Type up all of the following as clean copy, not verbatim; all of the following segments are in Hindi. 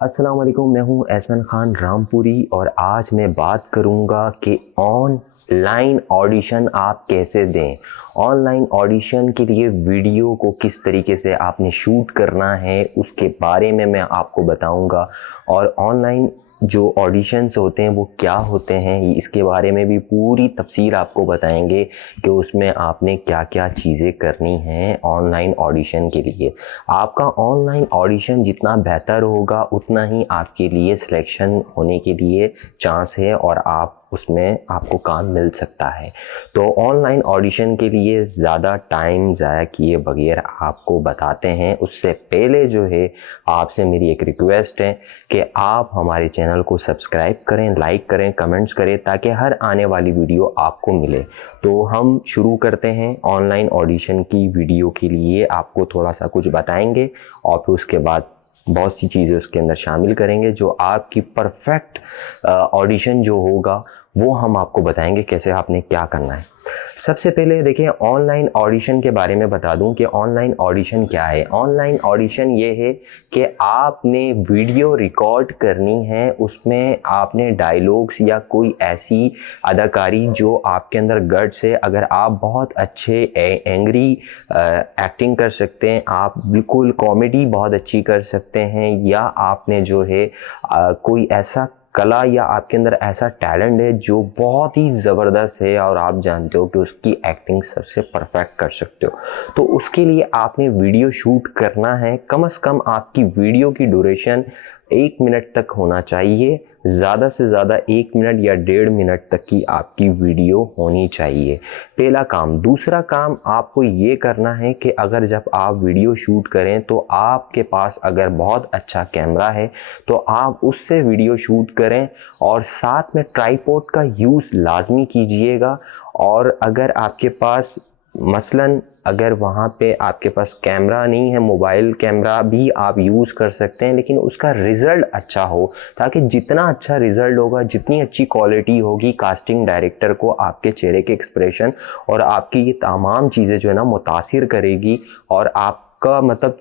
अस्सलाम वालेकुम, मैं हूं एहसन खान रामपुरी और आज मैं बात करूंगा कि ऑनलाइन ऑडिशन आप कैसे दें। ऑनलाइन ऑडिशन के लिए वीडियो को किस तरीके से आपने शूट करना है उसके बारे में मैं आपको बताऊंगा और ऑनलाइन जो ऑडिशंस होते हैं वो क्या होते हैं इसके बारे में भी पूरी तफसील आपको बताएंगे कि उसमें आपने क्या क्या चीज़ें करनी हैं ऑनलाइन ऑडिशन के लिए। आपका ऑनलाइन ऑडिशन जितना बेहतर होगा उतना ही आपके लिए सिलेक्शन होने के लिए चांस है और आप उसमें आपको काम मिल सकता है। तो ऑनलाइन ऑडिशन के लिए ज़्यादा टाइम ज़ाया किए बगैर आपको बताते हैं। उससे पहले जो है आपसे मेरी एक रिक्वेस्ट है कि आप हमारे चैनल को सब्सक्राइब करें, लाइक करें, कमेंट्स करें ताकि हर आने वाली वीडियो आपको मिले। तो हम शुरू करते हैं। ऑनलाइन ऑडिशन की वीडियो के लिए आपको थोड़ा सा कुछ बताएंगे और फिर उसके बाद बहुत सी चीज़ें उसके अंदर शामिल करेंगे जो आपकी परफेक्ट ऑडिशन जो होगा वो हम आपको बताएंगे कैसे आपने क्या करना है। सबसे पहले देखिए, ऑनलाइन ऑडिशन के बारे में बता दूं कि ऑनलाइन ऑडिशन क्या है। ऑनलाइन ऑडिशन ये है कि आपने वीडियो रिकॉर्ड करनी है, उसमें आपने डायलॉग्स या कोई ऐसी अदाकारी जो आपके अंदर गट्स है। अगर आप बहुत अच्छे एंग्री एक्टिंग कर सकते हैं, आप बिल्कुल कॉमेडी बहुत अच्छी कर सकते हैं, या आपने जो है कोई ऐसा कला या आपके अंदर ऐसा टैलेंट है जो बहुत ही ज़बरदस्त है और आप जानते हो कि उसकी एक्टिंग सबसे परफेक्ट कर सकते हो, तो उसके लिए आपने वीडियो शूट करना है। कम से कम आपकी वीडियो की ड्यूरेशन 1 मिनट तक होना चाहिए, ज़्यादा से ज़्यादा 1 मिनट या 1.5 मिनट तक की आपकी वीडियो होनी चाहिए। पहला काम। दूसरा काम आपको ये करना है कि अगर जब आप वीडियो शूट करें तो आपके पास अगर बहुत अच्छा कैमरा है तो आप उससे वीडियो शूट करें और साथ में ट्राइपॉड का यूज़ लाजमी कीजिएगा। और अगर आपके पास मसलन अगर वहाँ पे आपके पास कैमरा नहीं है, मोबाइल कैमरा भी आप यूज़ कर सकते हैं, लेकिन उसका रिज़ल्ट अच्छा हो, ताकि जितना अच्छा रिज़ल्ट होगा, जितनी अच्छी क्वालिटी होगी, कास्टिंग डायरेक्टर को आपके चेहरे के एक्सप्रेशन और आपकी ये तमाम चीज़ें जो है ना मुतासिर करेगी और आपका मतलब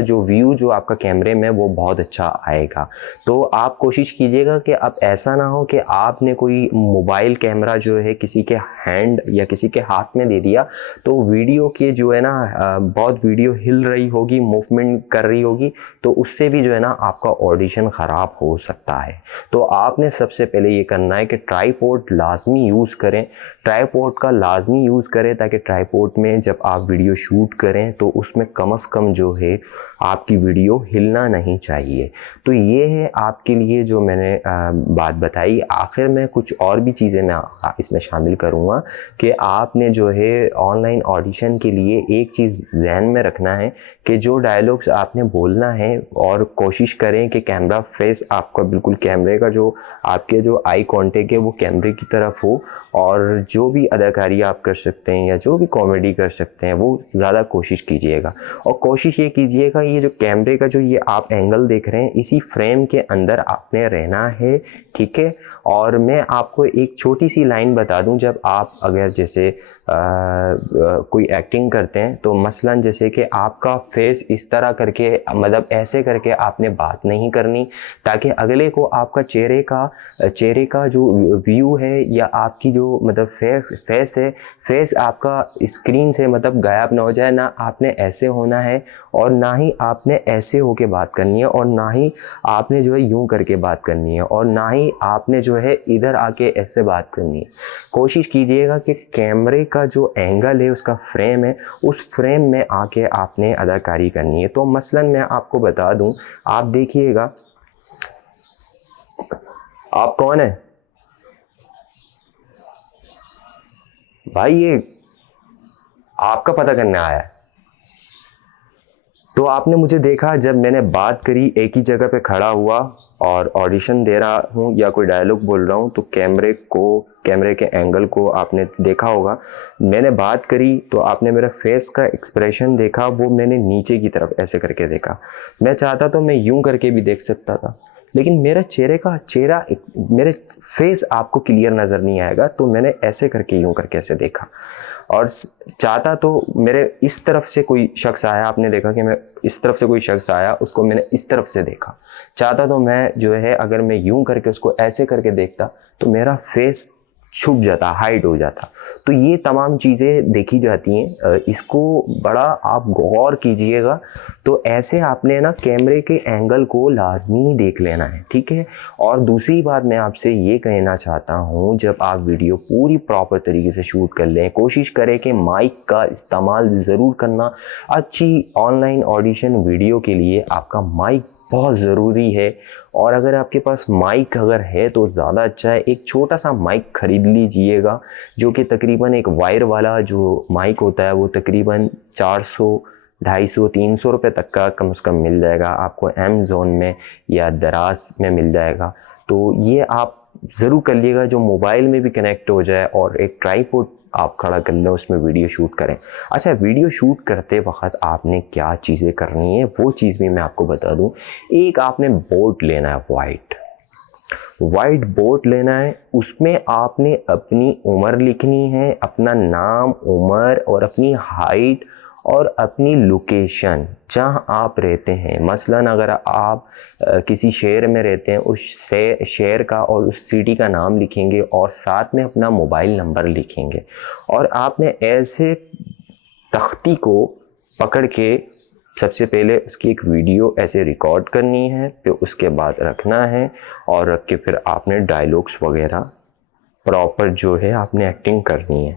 जो व्यू जो आपका कैमरे में वो बहुत अच्छा आएगा। तो आप कोशिश कीजिएगा कि अब ऐसा ना हो कि आपने कोई मोबाइल कैमरा जो है किसी के हैंड या किसी के हाथ में दे दिया तो वीडियो के जो है ना बहुत वीडियो हिल रही होगी, मूवमेंट कर रही होगी, तो उससे भी जो है ना आपका ऑडिशन ख़राब हो सकता है। तो आपने सबसे पहले ये करना है कि ट्राइपॉड लाजमी यूज़ करें, ट्राइपॉड का लाजमी यूज़ करें ताकि ट्राइपॉड में जब आप वीडियो शूट करें तो उसमें कम से कम जो है आपकी वीडियो हिलना नहीं चाहिए। तो ये है आपके लिए जो मैंने बात बताई। आखिर में कुछ और भी चीज़ें मैं इसमें शामिल करूँगा कि आपने जो है ऑनलाइन ऑडिशन के लिए एक चीज़ ध्यान में रखना है कि जो डायलॉग्स आपने बोलना है और कोशिश करें कि कैमरा फेस आपका बिल्कुल कैमरे का जो आपके जो आई कांटेक्ट है वो कैमरे की तरफ हो, और जो भी अदाकारी आप कर सकते हैं या जो भी कॉमेडी कर सकते हैं वो ज़्यादा कोशिश कीजिएगा। और कोशिश ये कीजिएगा ये जो कैमरे का जो ये आप एंगल देख रहे हैं इसी फ्रेम के अंदर आपने रहना है, ठीक है। और मैं आपको एक छोटी सी लाइन बता दूं, जब आप अगर जैसे कोई एक्टिंग करते हैं तो मसलन जैसे कि आपका फेस इस तरह करके मतलब ऐसे करके आपने बात नहीं करनी ताकि अगले को आपका चेहरे का जो व्यू है या आपकी जो मतलब फेस है, फेस आपका स्क्रीन से मतलब गायब ना हो जाए। ना आपने ऐसे होना है और ना ही आपने ऐसे होके बात करनी है और ना ही आपने जो है यूं करके बात करनी है और ना ही आपने जो है इधर आके ऐसे बात करनी है। कोशिश कीजिएगा कि कैमरे का जो एंगल है उसका फ्रेम है, उस फ्रेम में आके आपने अदाकारी करनी है। तो मसलन मैं आपको बता दूं, आप देखिएगा, आप कौन है भाई? ये आपका पता करने आया है। तो आपने मुझे देखा जब मैंने बात करी, एक ही जगह पे खड़ा हुआ और ऑडिशन दे रहा हूँ या कोई डायलॉग बोल रहा हूँ, तो कैमरे के एंगल को आपने देखा होगा। मैंने बात करी तो आपने मेरा फेस का एक्सप्रेशन देखा, वो मैंने नीचे की तरफ ऐसे करके देखा। मैं चाहता तो मैं यूं करके भी देख सकता था, लेकिन मेरे मेरे फेस आपको क्लियर नज़र नहीं आएगा। तो मैंने ऐसे करके यूँ करके ऐसे देखा और चाहता तो मेरे इस तरफ से कोई शख्स आया, आपने देखा कि मैं इस तरफ से कोई शख्स आया, उसको मैंने इस तरफ से देखा। चाहता तो मैं जो है अगर मैं यूं करके उसको ऐसे करके देखता तो मेरा फेस छुप जाता, हाइड हो जाता। तो ये तमाम चीज़ें देखी जाती हैं, इसको बड़ा आप गौर कीजिएगा। तो ऐसे आपने ना कैमरे के एंगल को लाजमी देख लेना है, ठीक है। और दूसरी बात मैं आपसे ये कहना चाहता हूँ, जब आप वीडियो पूरी प्रॉपर तरीके से शूट कर लें, कोशिश करें कि माइक का इस्तेमाल ज़रूर करना। अच्छी ऑनलाइन ऑडिशन वीडियो के लिए आपका माइक बहुत ज़रूरी है। और अगर आपके पास माइक अगर है तो ज़्यादा अच्छा है। एक छोटा सा माइक ख़रीद लीजिएगा, जो कि तकरीबन एक वायर वाला जो माइक होता है वो तकरीबन 400, 250, 300 रुपये तक का कम से कम मिल जाएगा आपको अमेज़ॉन में या दराज में मिल जाएगा। तो ये आप ज़रूर कर लीजिएगा, जो मोबाइल में भी कनेक्ट हो जाए, और एक ट्राइपॉड आप खड़ा कर लें, उसमें वीडियो शूट करें। अच्छा, वीडियो शूट करते वक्त आपने क्या चीज़ें करनी है वो चीज़ भी मैं आपको बता दूं। एक आपने बोर्ड लेना है, वाइट बोर्ड लेना है। उसमें आपने अपनी उम्र लिखनी है, अपना नाम, उम्र और अपनी हाइट और अपनी लोकेशन जहाँ आप रहते हैं। मसलन अगर आप किसी शहर में रहते हैं, उस शहर का और उस सिटी का नाम लिखेंगे और साथ में अपना मोबाइल नंबर लिखेंगे। और आपने ऐसे तख्ती को पकड़ के सबसे पहले उसकी एक वीडियो ऐसे रिकॉर्ड करनी है, फिर उसके बाद रखना है, और रख के फिर आपने डायलॉग्स वगैरह प्रॉपर जो है आपने एक्टिंग करनी है।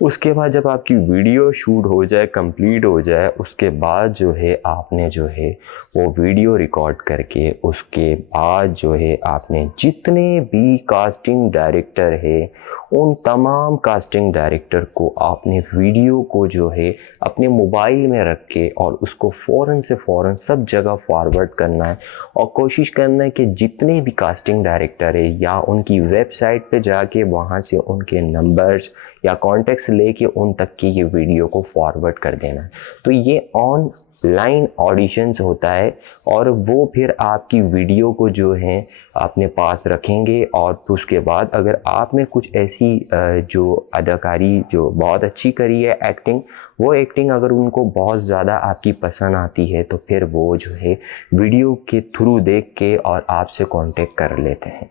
उसके बाद जब आपकी वीडियो शूट हो जाए, कंप्लीट हो जाए, उसके बाद जो है आपने जो है वो वीडियो रिकॉर्ड करके, उसके बाद जो है आपने जितने भी कास्टिंग डायरेक्टर है उन तमाम कास्टिंग डायरेक्टर को आपने वीडियो को जो है अपने मोबाइल में रख के और उसको फ़ौरन से फ़ौरन सब जगह फॉरवर्ड करना है। और कोशिश करना है कि जितने भी कास्टिंग डायरेक्टर है या उनकी वेबसाइट पे जाके वहाँ से उनके नंबर्स या कॉन्टेक्ट्स लेके उन तक की ये वीडियो को फॉरवर्ड कर देना है। तो ये ऑनलाइन ऑडिशंस होता है, और वो फिर आपकी वीडियो को जो है अपने पास रखेंगे। और उसके बाद अगर आप में कुछ ऐसी जो अदाकारी जो बहुत अच्छी करी है एक्टिंग, वो एक्टिंग अगर उनको बहुत ज़्यादा आपकी पसंद आती है तो फिर वो जो है वीडियो के थ्रू देख के और आपसे कांटेक्ट कर लेते हैं।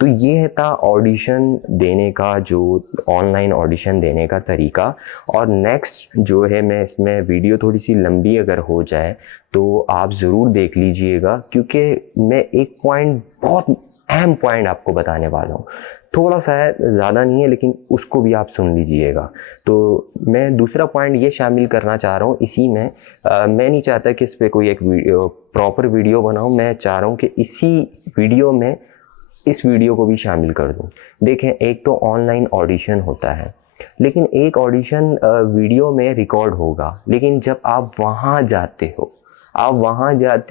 तो ये था ऑडिशन देने का, जो ऑनलाइन ऑडिशन देने का तरीका। और नेक्स्ट जो है, मैं इसमें वीडियो थोड़ी सी लंबी अगर हो जाए तो आप ज़रूर देख लीजिएगा, क्योंकि मैं एक पॉइंट, बहुत अहम पॉइंट आपको बताने वाला हूँ। थोड़ा सा है, ज़्यादा नहीं है, लेकिन उसको भी आप सुन लीजिएगा। तो मैं दूसरा पॉइंट ये शामिल करना चाह रहा हूँ इसी में। मैं नहीं चाहता कि इस पर कोई एक प्रॉपर वीडियो बनाऊँ। मैं चाह रहा हूँ कि इसी वीडियो में इस वीडियो को भी शामिल कर दूँ। देखें, एक तो ऑनलाइन ऑडिशन होता है, लेकिन एक ऑडिशन वीडियो में रिकॉर्ड होगा, लेकिन जब आप वहाँ जाते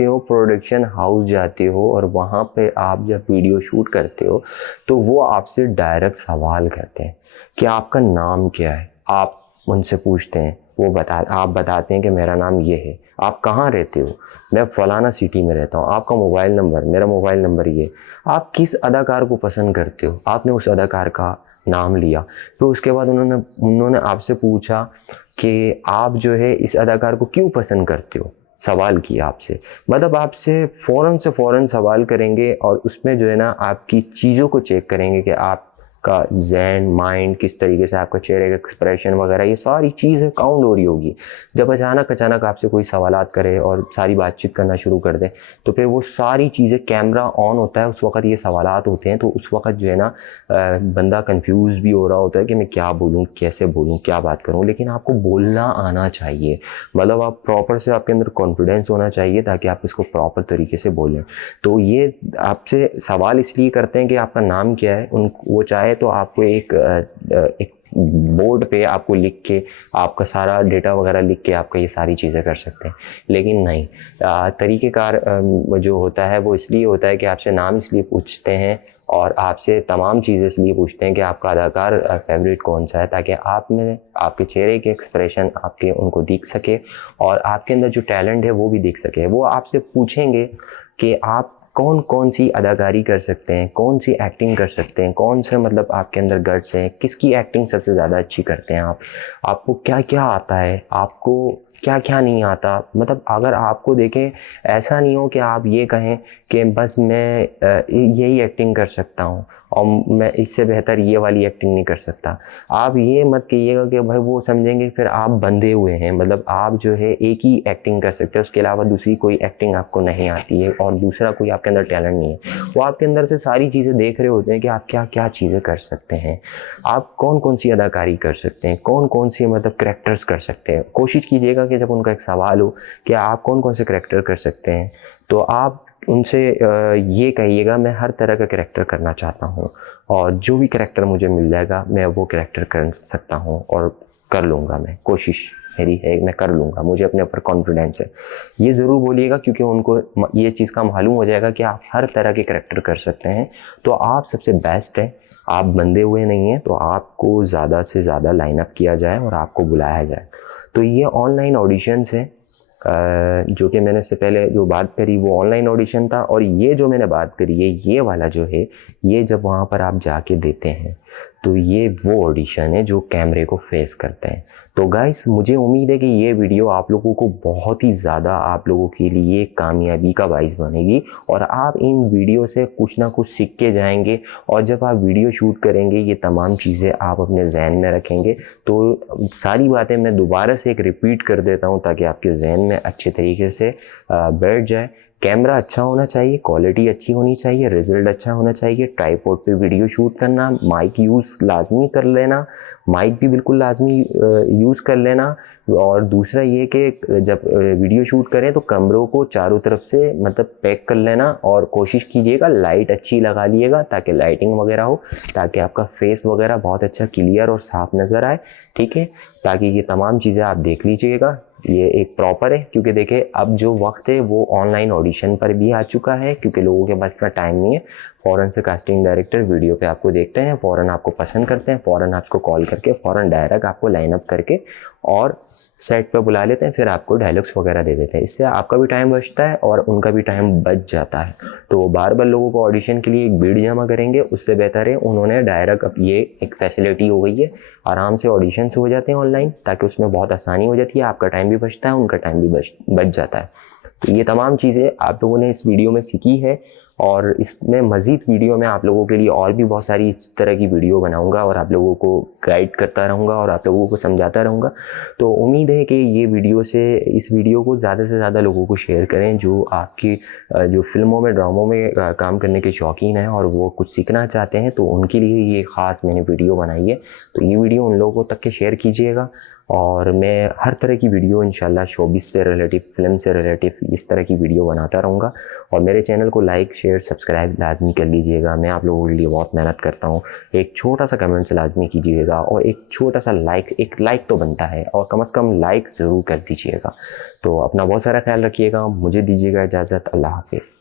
हो, प्रोडक्शन हाउस जाते हो, और वहाँ पे आप जब वीडियो शूट करते हो तो वो आपसे डायरेक्ट सवाल करते हैं कि आपका नाम क्या है। आप उनसे पूछते हैं, आप बताते हैं कि मेरा नाम ये है। आप कहाँ रहते हो? मैं फ़लाना सिटी में रहता हूँ। आपका मोबाइल नंबर? मेरा मोबाइल नंबर ये। आप किस अदाकार को पसंद करते हो? आपने उस अदाकार का नाम लिया। फिर उसके बाद उन्होंने आपसे पूछा कि आप जो है इस अदाकार को क्यों पसंद करते हो। सवाल किया आपसे, मतलब आपसे फ़ौरन से फ़ौरन सवाल करेंगे, और उसमें जो है ना आपकी चीज़ों को चेक करेंगे कि आपका ज़हन, माइंड किस तरीके से, आपका चेहरे का एक्सप्रेशन वगैरह, ये सारी चीज़ें काउंट हो रही होगी। जब अचानक आपसे कोई सवालात करे और सारी बातचीत करना शुरू कर दे, तो फिर वो सारी चीज़ें, कैमरा ऑन होता है उस वक़्त ये सवालात होते हैं, तो उस वक़्त जो है ना बंदा कंफ्यूज भी हो रहा होता है कि मैं क्या बोलूँ, कैसे बोलूँ, क्या बात करूँ। लेकिन आपको बोलना आना चाहिए, मतलब आप प्रॉपर से, आपके अंदर कॉन्फिडेंस होना चाहिए ताकि आप इसको प्रॉपर तरीके से बोलें। तो ये आपसे सवाल इसलिए करते हैं कि आपका नाम क्या है। वो चाहे तो आपको एक बोर्ड पे आपको लिख के, आपका सारा डेटा वगैरह लिख के आपका ये सारी चीज़ें कर सकते हैं, लेकिन नहीं। तरीक़ेकार जो होता है वो इसलिए होता है कि आपसे नाम इसलिए पूछते हैं और आपसे तमाम चीज़ें इसलिए पूछते हैं कि आपका अदाकार फेवरेट कौन सा है, ताकि आप में आपके चेहरे के एक्सप्रेशन आपके उनको दिख सके और आपके अंदर जो टैलेंट है वो भी दिख सके। वो आपसे पूछेंगे कि आप कौन कौन सी अदाकारी कर सकते हैं, कौन सी एक्टिंग कर सकते हैं, कौन से मतलब आपके अंदर गट्स हैं, किसकी एक्टिंग सबसे ज़्यादा अच्छी करते हैं आप, आपको क्या क्या आता है, आपको क्या क्या नहीं आता। मतलब अगर आपको देखें, ऐसा नहीं हो कि आप ये कहें कि बस मैं यही एक्टिंग कर सकता हूँ और मैं इससे बेहतर ये वाली एक्टिंग नहीं कर सकता। आप ये मत कहिएगा कि भाई वो समझेंगे फिर आप बंधे हुए हैं, मतलब आप जो है एक ही एक्टिंग कर सकते हैं, उसके अलावा दूसरी कोई एक्टिंग आपको नहीं आती है और दूसरा कोई आपके अंदर टैलेंट नहीं है। वो आपके अंदर से सारी चीज़ें देख रहे होते हैं कि आप क्या क्या चीज़ें कर सकते हैं, आप कौन कौन सी अदाकारी कर सकते हैं, कौन कौन सी मतलब करैक्टर्स कर सकते हैं। कोशिश कीजिएगा कि जब उनका एक सवाल हो कि आप कौन कौन से करैक्टर कर सकते हैं, तो आप उनसे ये कहिएगा मैं हर तरह का करैक्टर करना चाहता हूँ और जो भी करैक्टर मुझे मिल जाएगा मैं वो करैक्टर कर सकता हूँ और कर लूँगा। मैं कोशिश मेरी है मैं कर लूँगा, मुझे अपने ऊपर कॉन्फिडेंस है। ये ज़रूर बोलिएगा क्योंकि उनको ये चीज़ का मालूम हो जाएगा कि आप हर तरह के करैक्टर कर सकते हैं, तो आप सबसे बेस्ट हैं, आप बंधे हुए नहीं हैं, तो आपको ज़्यादा से ज़्यादा लाइनअप किया जाए और आपको बुलाया जाए। तो ये ऑनलाइन ऑडिशंस हैं जो कि मैंने इससे पहले जो बात करी वो ऑनलाइन ऑडिशन था, और ये जो मैंने बात करी है ये वाला जो है, ये जब वहाँ पर आप जाके देते हैं तो ये वो ऑडिशन है जो कैमरे को फेस करते हैं। तो गाइस मुझे उम्मीद है कि ये वीडियो आप लोगों को बहुत ही ज़्यादा आप लोगों के लिए कामयाबी का बाइस बनेगी और आप इन वीडियो से कुछ ना कुछ सीख के जाएंगे, और जब आप वीडियो शूट करेंगे ये तमाम चीज़ें आप अपने जहन में रखेंगे। तो सारी बातें मैं दोबारा से एक रिपीट कर देता हूँ ताकि आपके जहन में अच्छे तरीके से बैठ जाए। कैमरा अच्छा होना चाहिए, क्वालिटी अच्छी होनी चाहिए, रिजल्ट अच्छा होना चाहिए, ट्राइपॉड पे वीडियो शूट करना, माइक यूज़ लाजमी कर लेना, माइक भी बिल्कुल लाजमी यूज़ कर लेना। और दूसरा ये कि जब वीडियो शूट करें तो कमरों को चारों तरफ से मतलब पैक कर लेना और कोशिश कीजिएगा लाइट अच्छी लगा लिएगा ताकि लाइटिंग वगैरह हो, ताकि आपका फेस वगैरह बहुत अच्छा क्लियर और साफ नज़र आए, ठीक है। ताकि ये तमाम चीज़ें आप देख लीजिएगा, ये एक प्रॉपर है। क्योंकि देखिए अब जो वक्त है वो ऑनलाइन ऑडिशन पर भी आ चुका है, क्योंकि लोगों के पास इतना टाइम नहीं है। फ़ौरन से कास्टिंग डायरेक्टर वीडियो पे आपको देखते हैं, फ़ौरन आपको पसंद करते हैं, फ़ौरन आपको कॉल करके फ़ौरन डायरेक्ट आपको लाइनअप करके और सेट पे बुला लेते हैं, फिर आपको डायलॉग्स वगैरह दे देते हैं। इससे आपका भी टाइम बचता है और उनका भी टाइम बच जाता है। तो वो बार बार लोगों को ऑडिशन के लिए एक भीड़ जमा करेंगे, उससे बेहतर है उन्होंने डायरेक्ट अब ये एक फैसिलिटी हो गई है, आराम से ऑडिशंस हो जाते हैं ऑनलाइन, ताकि उसमें बहुत आसानी हो जाती है, आपका टाइम भी बचता है, उनका टाइम भी बच जाता है। तो ये तमाम चीज़ें आप लोगों ने इस वीडियो में सीखी है, और इसमें मज़ीद वीडियो में आप लोगों के लिए और भी बहुत सारी इस तरह की वीडियो बनाऊंगा और आप लोगों को गाइड करता रहूँगा और आप लोगों को समझाता रहूँगा। तो उम्मीद है कि ये वीडियो से इस वीडियो को ज़्यादा से ज़्यादा लोगों को शेयर करें जो आपकी जो फिल्मों में ड्रामों में काम करने के शौकीन हैं और वो कुछ सीखना चाहते हैं, तो उनके लिए ये ख़ास मैंने वीडियो बनाई है। तो ये वीडियो उन लोगों तक के शेयर कीजिएगा, और मैं हर तरह की वीडियो इंशाल्लाह शोबिस से रिलेटिव, फिल्म से रिलेटिव इस तरह की वीडियो बनाता रहूँगा। और मेरे चैनल को लाइक शेयर सब्सक्राइब लाजमी कर लीजिएगा, मैं आप लोगों के लिए बहुत मेहनत करता हूँ। एक छोटा सा कमेंट से लाजमी कीजिएगा और एक छोटा सा लाइक, एक लाइक तो बनता है, और कम से कम लाइक ज़रूर कर दीजिएगा। तो अपना बहुत सारा ख्याल रखिएगा, मुझे दीजिएगा इजाज़त, अल्लाह हाफिज़।